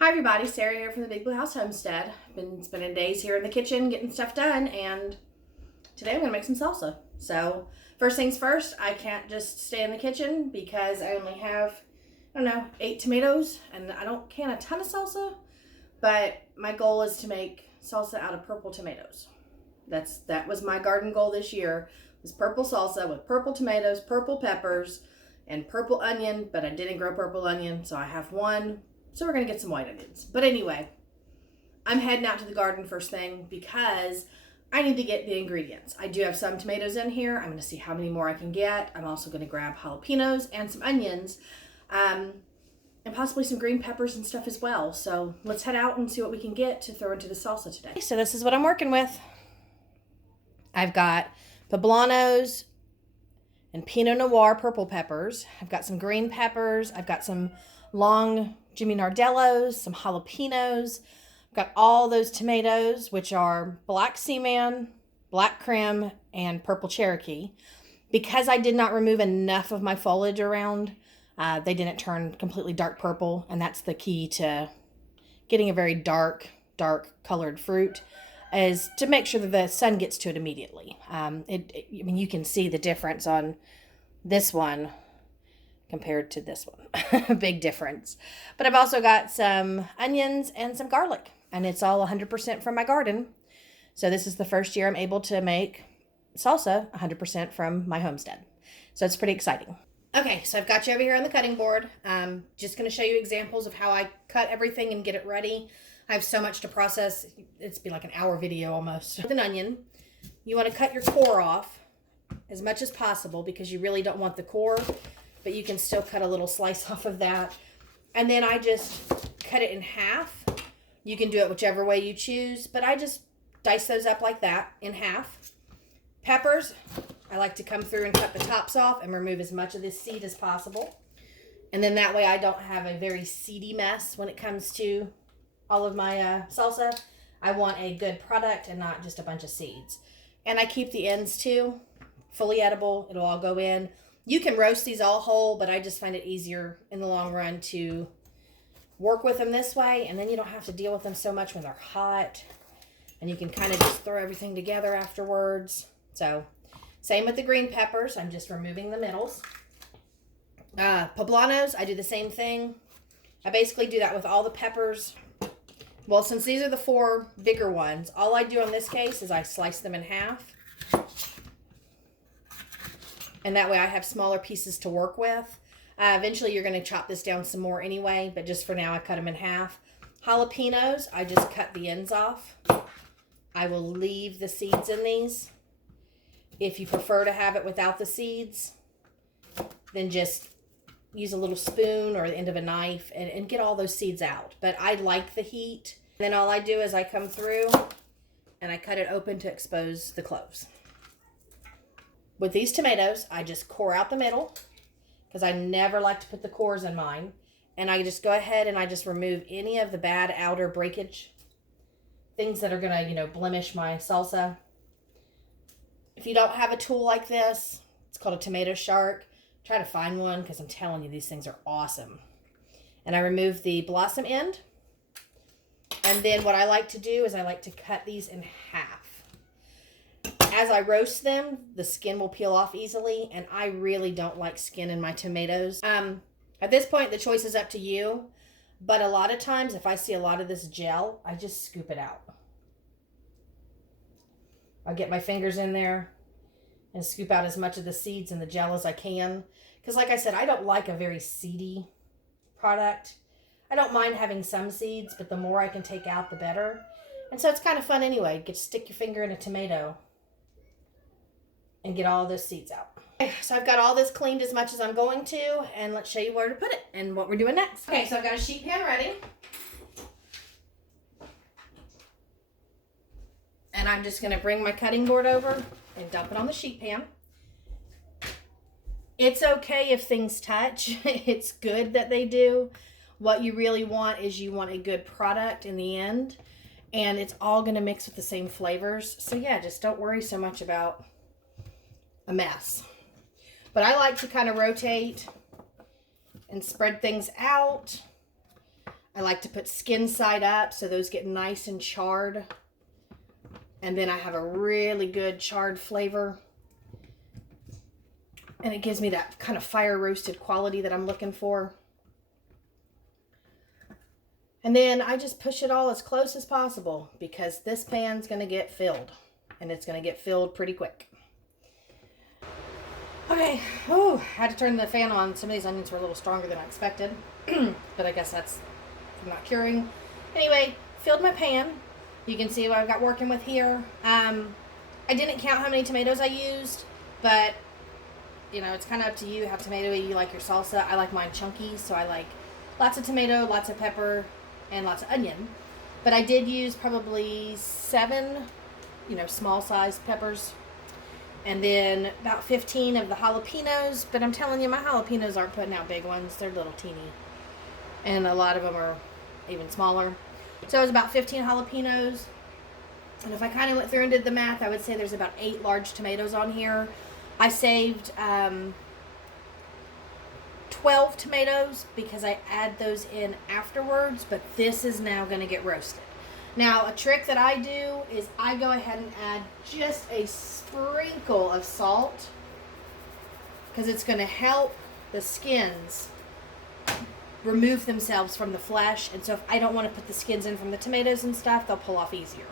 Hi everybody, Sarah here from the Big Blue House Homestead. I've been spending days here in the kitchen getting stuff done, and today I'm going to make some salsa. So first things first, I can't just stay in the kitchen because I only have, 8 tomatoes, and I don't can a ton of salsa, but my goal is to make salsa out of purple tomatoes. That was my garden goal this year, was purple salsa with purple tomatoes, purple peppers, and purple onion, but I didn't grow purple onion, so I have one. So we're going to get some white onions. But anyway, I'm heading out to the garden first thing because I need to get the ingredients. I do have some tomatoes in here. I'm going to see how many more I can get. I'm also going to grab jalapenos and some onions, and possibly some green peppers and stuff as well. So let's head out and see what we can get to throw into the salsa today. So this is what I'm working with. I've got poblanos and Pinot Noir purple peppers. I've got some green peppers. I've got some long Jimmy Nardellos, some jalapenos. I've got all those tomatoes, which are black Seaman, black Krim, and purple Cherokee. Because I did not remove enough of my foliage around, they didn't turn completely dark purple, and that's the key to getting a very dark colored fruit, is to make sure that the sun gets to it immediately. You can see the difference on this one compared to this one. Big difference. But I've also got some onions and some garlic, and it's all 100% from my garden. So this is the first year I'm able to make salsa 100% from my homestead. So it's pretty exciting. Okay, so I've got you over here on the cutting board. Just going to show you examples of how I cut everything and get it ready. I have so much to process. It's been like an hour video almost. With an onion, you want to cut your core off as much as possible because you really don't want the core, but you can still cut a little slice off of that. And then I just cut it in half. You can do it whichever way you choose, but I just dice those up like that in half. Peppers, I like to come through and cut the tops off and remove as much of this seed as possible. And then that way I don't have a very seedy mess when it comes to all of my salsa. I want a good product and not just a bunch of seeds. And I keep the ends too, fully edible. It'll all go in. You can roast these all whole, but I just find it easier in the long run to work with them this way, and then you don't have to deal with them so much when they're hot, and you can kind of just throw everything together afterwards. So same with the green peppers. I'm just removing the middles. Poblanos, I do the same thing. I basically do that with all the peppers. Well, since these are the 4 bigger ones, all I do in this case is I slice them in half. And that way I have smaller pieces to work with. Eventually you're going to chop this down some more anyway, but just for now I cut them in half. Jalapenos, I just cut the ends off. I will leave the seeds in these. If you prefer to have it without the seeds, then just use a little spoon or the end of a knife and get all those seeds out. But I like the heat. Then all I do is I come through and I cut it open to expose the cloves. With these tomatoes, I just core out the middle because I never like to put the cores in mine. And I just go ahead and I just remove any of the bad outer breakage, things that are going to, blemish my salsa. If you don't have a tool like this, it's called a tomato shark. Try to find one because I'm telling you, these things are awesome. And I remove the blossom end. And then what I like to do is I like to cut these in half. As I roast them, the skin will peel off easily, and I really don't like skin in my tomatoes. At this point, the choice is up to you, but a lot of times, if I see a lot of this gel, I just scoop it out. I'll get my fingers in there and scoop out as much of the seeds and the gel as I can, because like I said, I don't like a very seedy product. I don't mind having some seeds, but the more I can take out, the better. And so it's kind of fun anyway. Get to stick your finger in a tomato and get all those seeds out. Okay, so I've got all this cleaned as much as I'm going to, and let's show you where to put it and what we're doing next. Okay, so I've got a sheet pan ready. And I'm just going to bring my cutting board over and dump it on the sheet pan. It's okay if things touch. It's good that they do. What you really want is you want a good product in the end, and it's all going to mix with the same flavors. So yeah, just don't worry so much about a mess. But I like to kind of rotate and spread things out. I like to put skin side up so those get nice and charred. And then I have a really good charred flavor. And it gives me that kind of fire roasted quality that I'm looking for. And then I just push it all as close as possible because this pan's going to get filled. And it's going to get filled pretty quick. Okay, oh, I had to turn the fan on. Some of these onions were a little stronger than I expected. But I guess that's from not curing. Anyway, filled my pan. You can see what I've got working with here. I didn't count how many tomatoes I used, but you know, it's kind of up to you how tomatoey you like your salsa. I like mine chunky, so I like lots of tomato, lots of pepper, and lots of onion. But I did use probably 7, you know, small sized peppers. And then about 15 of the jalapenos. But I'm telling you, my jalapenos aren't putting out big ones. They're little teeny. And a lot of them are even smaller. So it was about 15 jalapenos. And if I kind of went through and did the math, I would say there's about 8 large tomatoes on here. I saved 12 tomatoes because I add those in afterwards. But this is now going to get roasted. Now, a trick that I do is I go ahead and add just a sprinkle of salt because it's going to help the skins remove themselves from the flesh. And so if I don't want to put the skins in from the tomatoes and stuff, they'll pull off easier.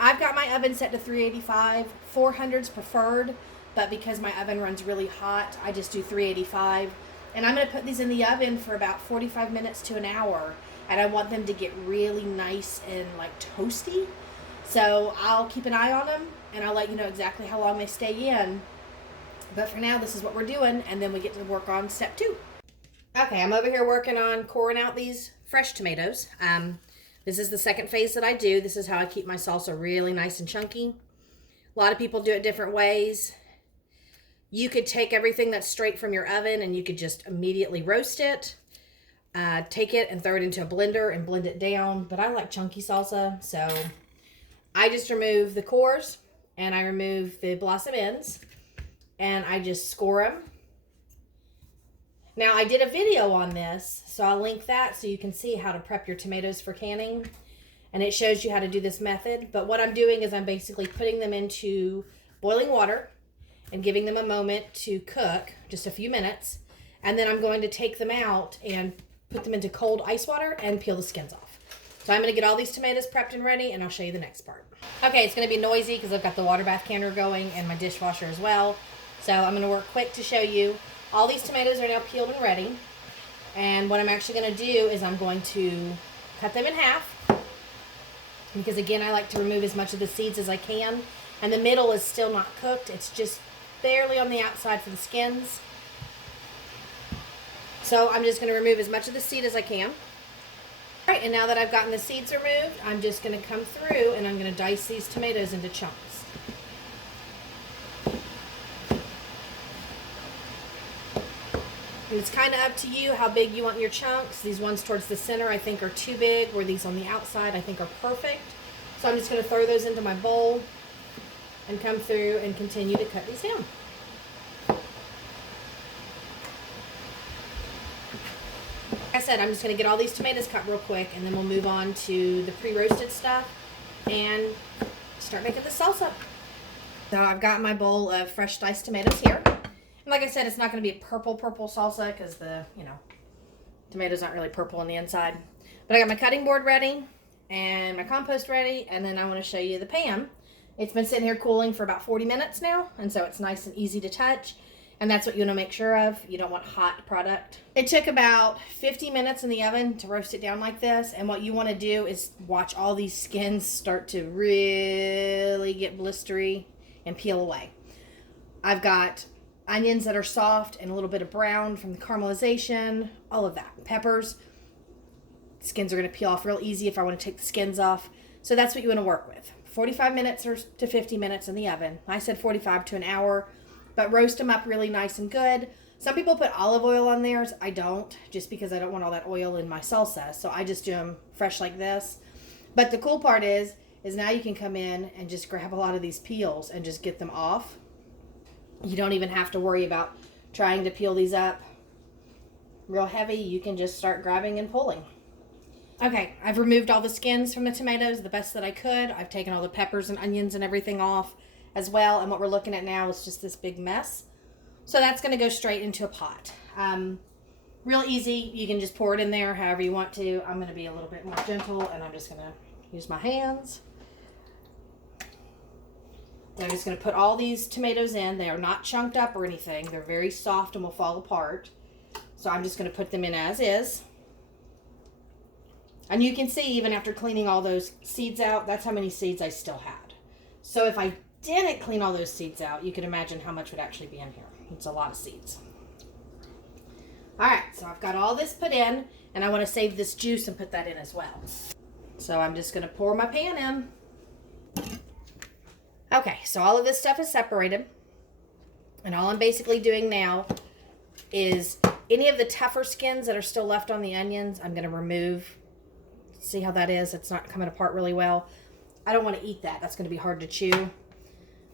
I've got my oven set to 385. 400's preferred, but because my oven runs really hot, I just do 385. And I'm going to put these in the oven for about 45 minutes to an hour. And I want them to get really nice and like toasty. So I'll keep an eye on them and I'll let you know exactly how long they stay in. But for now, this is what we're doing. And then we get to work on step 2. Okay, I'm over here working on coring out these fresh tomatoes. This is the second phase that I do. This is how I keep my salsa really nice and chunky. A lot of people do it different ways. You could take everything that's straight from your oven and you could just immediately roast it. Take it and throw it into a blender and blend it down. But I like chunky salsa, so I just remove the cores and I remove the blossom ends and I just score them. Now, I did a video on this, so I'll link that so you can see how to prep your tomatoes for canning. And it shows you how to do this method. But what I'm doing is I'm basically putting them into boiling water and giving them a moment to cook, just a few minutes. And then I'm going to take them out and put them into cold ice water and peel the skins off. So I'm going to get all these tomatoes prepped and ready, and I'll show you the next part. Okay, it's going to be noisy because I've got the water bath canner going and my dishwasher as well. So I'm going to work quick to show you. All these tomatoes are now peeled and ready. And what I'm actually going to do is I'm going to cut them in half. Because again, I like to remove as much of the seeds as I can. And the middle is still not cooked. It's just barely on the outside for the skins. So I'm just going to remove as much of the seed as I can. All right, and now that I've gotten the seeds removed, I'm just going to come through and I'm going to dice these tomatoes into chunks. And it's kind of up to you how big you want your chunks. These ones towards the center I think are too big, or these on the outside I think are perfect. So I'm just going to throw those into my bowl and come through and continue to cut these down. Like I said, I'm just going to get all these tomatoes cut real quick and then we'll move on to the pre-roasted stuff and start making the salsa. So I've got my bowl of fresh diced tomatoes here. And like I said, it's not going to be a purple salsa because the, tomatoes aren't really purple on the inside. But I got my cutting board ready and my compost ready, and then I want to show you the pan. It's been sitting here cooling for about 40 minutes now, and so it's nice and easy to touch. And that's what you want to make sure of. You don't want hot product. It took about 50 minutes in the oven to roast it down like this. And what you want to do is watch all these skins start to really get blistery and peel away. I've got onions that are soft and a little bit of brown from the caramelization, all of that. Peppers. Skins are going to peel off real easy if I want to take the skins off. So that's what you want to work with. 45 minutes or to 50 minutes in the oven. I said 45 to an hour. But roast them up really nice and good. Some people put olive oil on theirs. I don't, just because I don't want all that oil in my salsa. So I just do them fresh like this. But the cool part is now you can come in and just grab a lot of these peels and just get them off. You don't even have to worry about trying to peel these up real heavy. You can just start grabbing and pulling. Okay, I've removed all the skins from the tomatoes the best that I could. I've taken all the peppers and onions and everything off as well. And what we're looking at now is just this big mess. So that's going to go straight into a pot. Real easy. You can just pour it in there however you want to. I'm going to be a little bit more gentle, and I'm just going to use my hands. I'm just going to put all these tomatoes in. They are not chunked up or anything. They're very soft and will fall apart. So I'm just going to put them in as is. And you can see, even after cleaning all those seeds out, that's how many seeds I still had. So if I didn't clean all those seeds out, you can imagine how much would actually be in here. It's a lot of seeds. All right, so I've got all this put in, and I want to save this juice and put that in as well. So I'm just going to pour my pan in. Okay, so all of this stuff is separated. And all I'm basically doing now is any of the tougher skins that are still left on the onions, I'm going to remove. See how that is? It's not coming apart really well. I don't want to eat that. That's going to be hard to chew.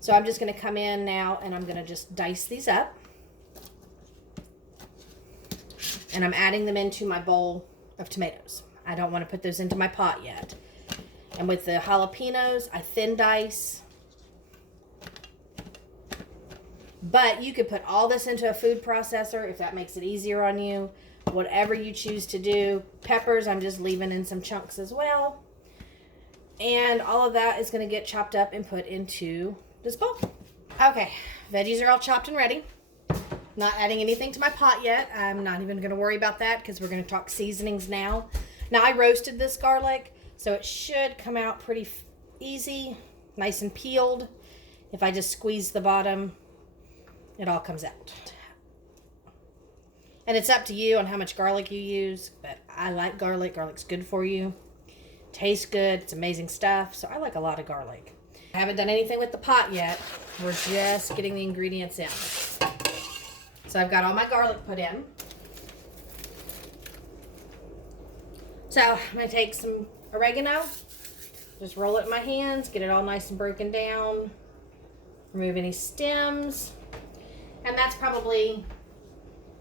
So I'm just going to come in now, and I'm going to just dice these up. And I'm adding them into my bowl of tomatoes. I don't want to put those into my pot yet. And with the jalapenos, I thin dice. But you could put all this into a food processor if that makes it easier on you. Whatever you choose to do. Peppers, I'm just leaving in some chunks as well. And all of that is going to get chopped up and put into this bowl. Okay, veggies are all chopped and ready. Not adding anything to my pot yet. I'm not even going to worry about that because we're going to talk seasonings now. Now, I roasted this garlic, so it should come out pretty easy, nice and peeled. If I just squeeze the bottom, it all comes out. And it's up to you on how much garlic you use, but I like garlic. Garlic's good for you. Tastes good. It's amazing stuff, so I like a lot of garlic. I haven't done anything with the pot yet. We're just getting the ingredients in. So I've got all my garlic put in. So I'm going to take some oregano, just roll it in my hands, get it all nice and broken down, remove any stems, and that's probably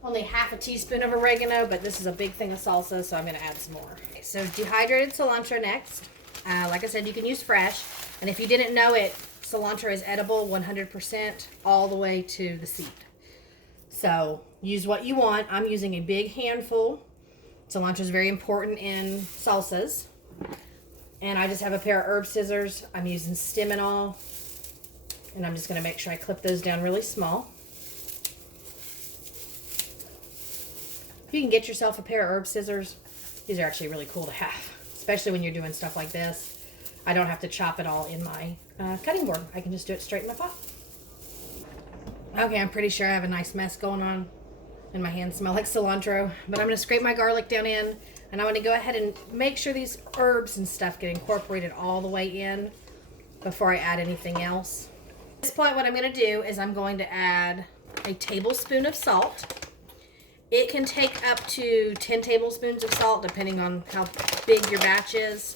only half a teaspoon of oregano, but this is a big thing of salsa, so I'm going to add some more. Okay, so dehydrated cilantro next. Like I said, you can use fresh, and if you didn't know it, cilantro is edible 100% all the way to the seed. So use what you want. I'm using a big handful. Cilantro is very important in salsas. And I just have a pair of herb scissors. I'm using stem and all. And I'm just going to make sure I clip those down really small. If you can get yourself a pair of herb scissors, these are actually really cool to have, especially when you're doing stuff like this. I don't have to chop it all in my cutting board. I can just do it straight in my pot. Okay, I'm pretty sure I have a nice mess going on and my hands smell like cilantro, but I'm going to scrape my garlic down in, and I want to go ahead and make sure these herbs and stuff get incorporated all the way in before I add anything else. At this point, what I'm going to do is I'm going to add a tablespoon of salt. It can take up to 10 tablespoons of salt depending on how big your batch is.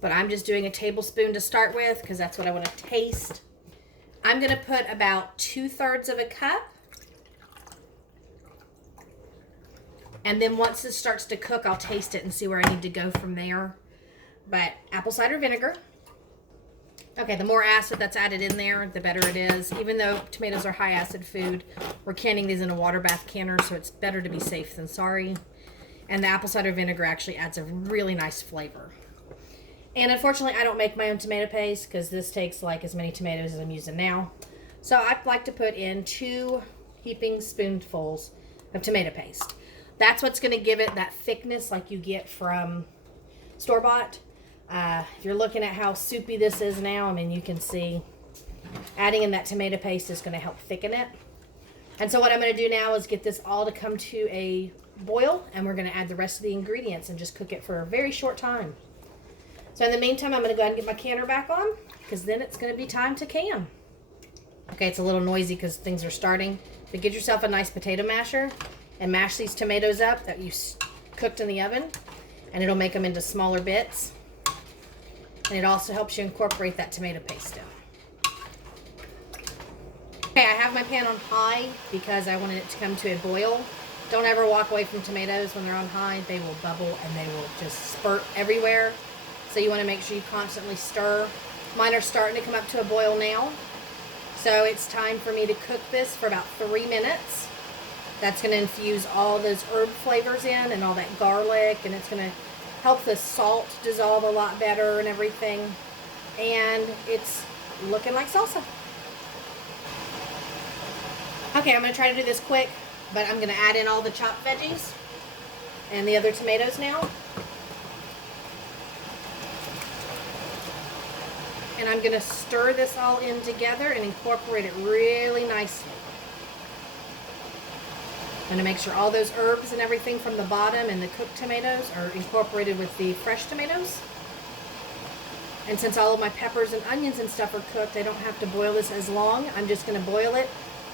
But I'm just doing a tablespoon to start with because that's what I want to taste. I'm going to put about 2/3 of a cup. And then once this starts to cook, I'll taste it and see where I need to go from there. But apple cider vinegar. Okay, the more acid that's added in there, the better it is. Even though tomatoes are high acid food, we're canning these in a water bath canner, so it's better to be safe than sorry. And the apple cider vinegar actually adds a really nice flavor. And unfortunately, I don't make my own tomato paste because this takes like as many tomatoes as I'm using now. So I like to put in 2 heaping spoonfuls of tomato paste. That's what's going to give it that thickness like you get from store-bought. If you're looking at how soupy this is now, I mean, you can see adding in that tomato paste is going to help thicken it. And so what I'm going to do now is get this all to come to a boil, and we're going to add the rest of the ingredients and just cook it for a very short time. So in the meantime, I'm going to go ahead and get my canner back on because then it's going to be time to can. Okay, it's a little noisy because things are starting. But get yourself a nice potato masher and mash these tomatoes up that you cooked in the oven, and it'll make them into smaller bits. And it also helps you incorporate that tomato paste in. Okay, I have my pan on high because I wanted it to come to a boil. Don't ever walk away from tomatoes when they're on high. They will bubble and they will just spurt everywhere. So you want to make sure you constantly stir. Mine are starting to come up to a boil now. So it's time for me to cook this for about 3 minutes. That's going to infuse all those herb flavors in and all that garlic, and it's going to help the salt dissolve a lot better and everything. And it's looking like salsa. Okay, I'm going to try to do this quick, but I'm going to add in all the chopped veggies and the other tomatoes now. And I'm going to stir this all in together and incorporate it really nicely. I'm going to make sure all those herbs and everything from the bottom and the cooked tomatoes are incorporated with the fresh tomatoes. And since all of my peppers and onions and stuff are cooked, I don't have to boil this as long. I'm just going to boil it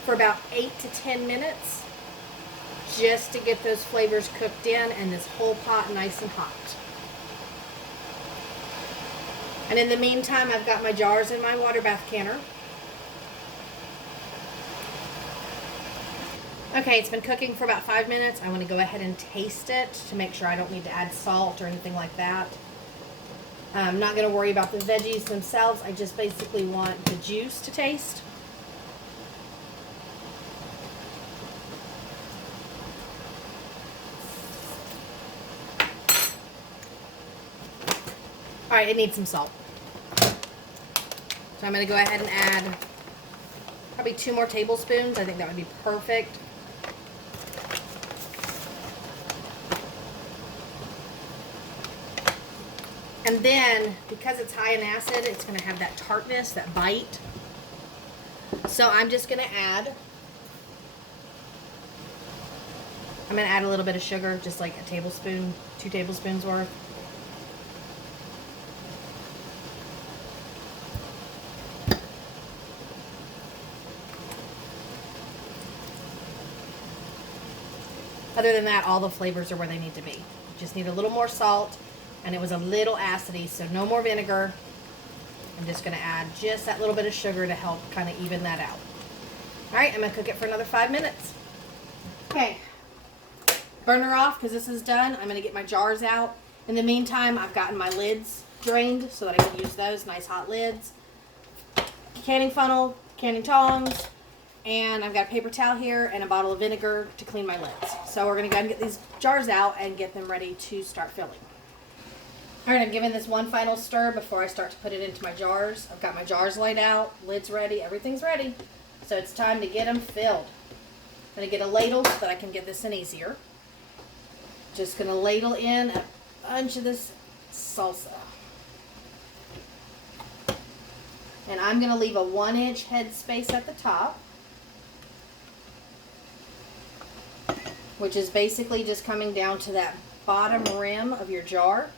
for about 8 to 10 minutes just to get those flavors cooked in and this whole pot nice and hot. And in the meantime, I've got my jars in my water bath canner. Okay, it's been cooking for about 5 minutes. I want to go ahead and taste it to make sure I don't need to add salt or anything like that. I'm not going to worry about the veggies themselves. I just basically want the juice to taste. Alright, it needs some salt. So I'm going to go ahead and add probably 2 more tablespoons. I think that would be perfect. And then, because it's high in acid, it's going to have that tartness, that bite. So I'm just going to add a little bit of sugar, just like a tablespoon, 2 tablespoons worth. Other than that, all the flavors are where they need to be. Just need a little more salt. And it was a little acidy, so no more vinegar. I'm just going to add just that little bit of sugar to help kind of even that out. Alright, I'm going to cook it for another 5 minutes. Okay, burner off because this is done. I'm going to get my jars out. In the meantime, I've gotten my lids drained so that I can use those nice hot lids. Canning funnel, canning tongs, and I've got a paper towel here and a bottle of vinegar to clean my lids. So we're going to go ahead and get these jars out and get them ready to start filling. Alright, I'm giving this one final stir before I start to put it into my jars. I've got my jars laid out, lids ready, everything's ready. So it's time to get them filled. I'm going to get a ladle so that I can get this in easier. Just going to ladle in a bunch of this salsa. And I'm going to leave a 1-inch head space at the top, which is basically just coming down to that bottom rim of your jar.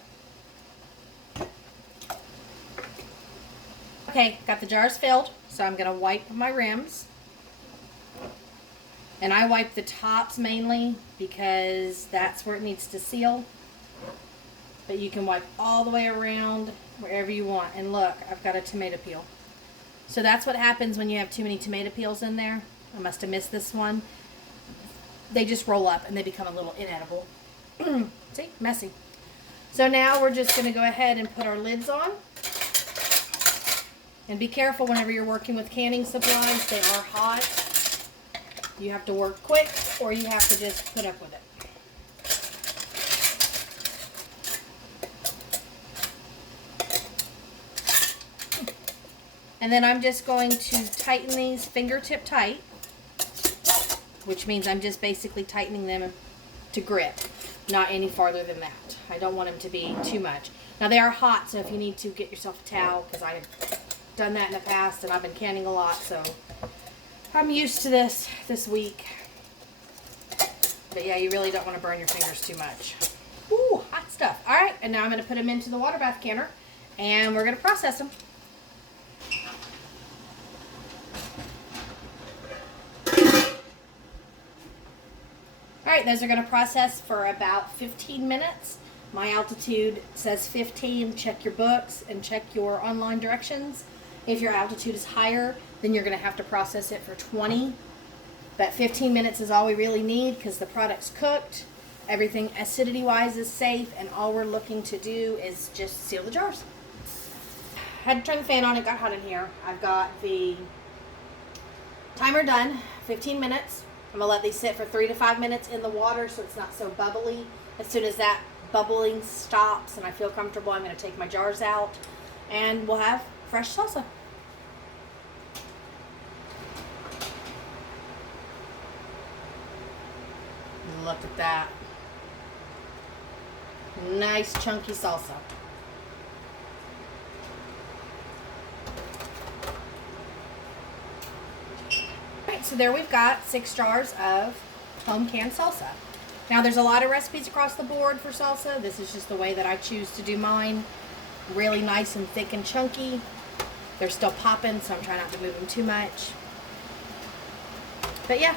Okay, got the jars filled, so I'm going to wipe my rims. And I wipe the tops mainly because that's where it needs to seal. But you can wipe all the way around wherever you want. And look, I've got a tomato peel. So that's what happens when you have too many tomato peels in there. I must have missed this one. They just roll up and they become a little inedible. See? Messy. So now we're just going to go ahead and put our lids on. And be careful whenever you're working with canning supplies. They are hot. You have to work quick or you have to just put up with it. And then I'm just going to tighten these fingertip tight, which means I'm just basically tightening them to grip, not any farther than that. I don't want them to be too much. Now they are hot, so if you need to, get yourself a towel, because I've done that in the past and I've been canning a lot, so I'm used to this week. But yeah, you really don't want to burn your fingers too much. Ooh, hot stuff. All right, and now I'm going to put them into the water bath canner and we're going to process them. All right, those are going to process for about 15 minutes. My altitude says 15. Check your books and check your online directions. If your altitude is higher, then you're going to have to process it for 20. But 15 minutes is all we really need because the product's cooked. Everything acidity-wise is safe, and all we're looking to do is just seal the jars. Had to turn the fan on. It got hot in here. I've got the timer done, 15 minutes. I'm going to let these sit for 3 to 5 minutes in the water so it's not so bubbly. As soon as that bubbling stops and I feel comfortable, I'm going to take my jars out and we'll have fresh salsa. Look at that. Nice chunky salsa. Alright, so there we've got 6 jars of home canned salsa. Now there's a lot of recipes across the board for salsa. This is just the way that I choose to do mine. Really nice and thick and chunky. They're still popping, so I'm trying not to move them too much. But yeah,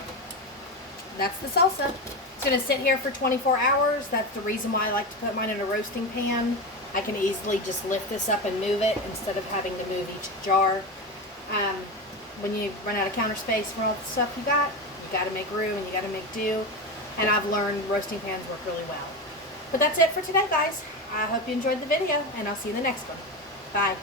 that's the salsa. It's going to sit here for 24 hours. That's the reason why I like to put mine in a roasting pan. I can easily just lift this up and move it instead of having to move each jar. When you run out of counter space for all the stuff you got to make room and you got to make do. And I've learned roasting pans work really well. But that's it for today, guys. I hope you enjoyed the video, and I'll see you in the next one. Bye.